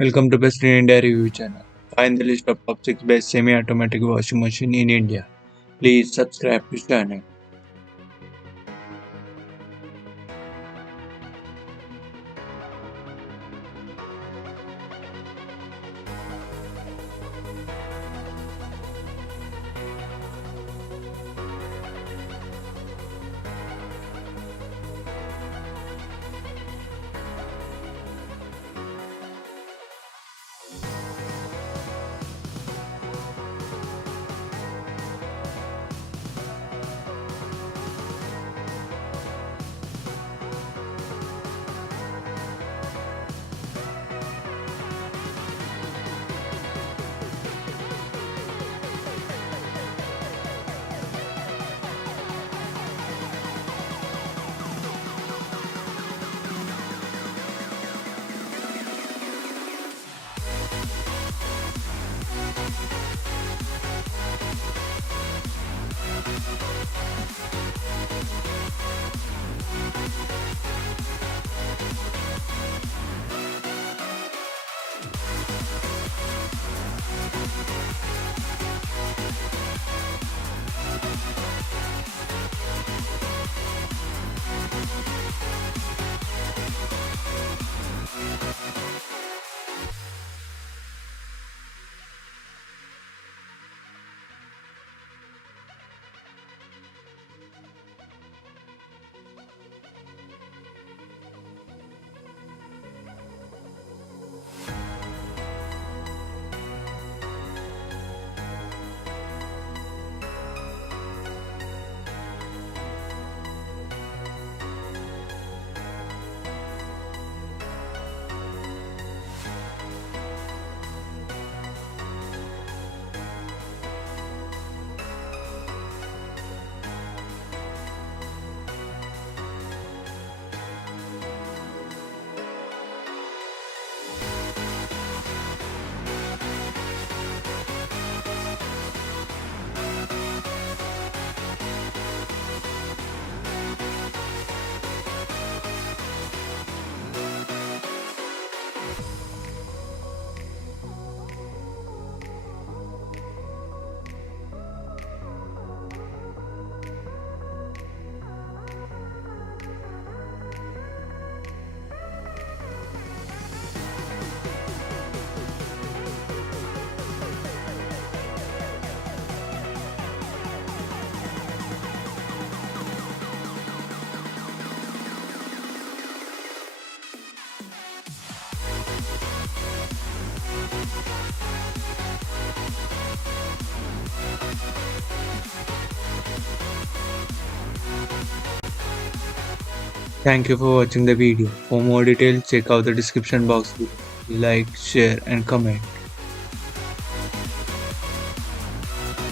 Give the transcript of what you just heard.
Welcome to Best in India Review Channel. Find the list of top 6 best semi-automatic washing machine in India. Please subscribe to channel. Thank you for watching the video. For more details, check out the description box below. Like, share and comment.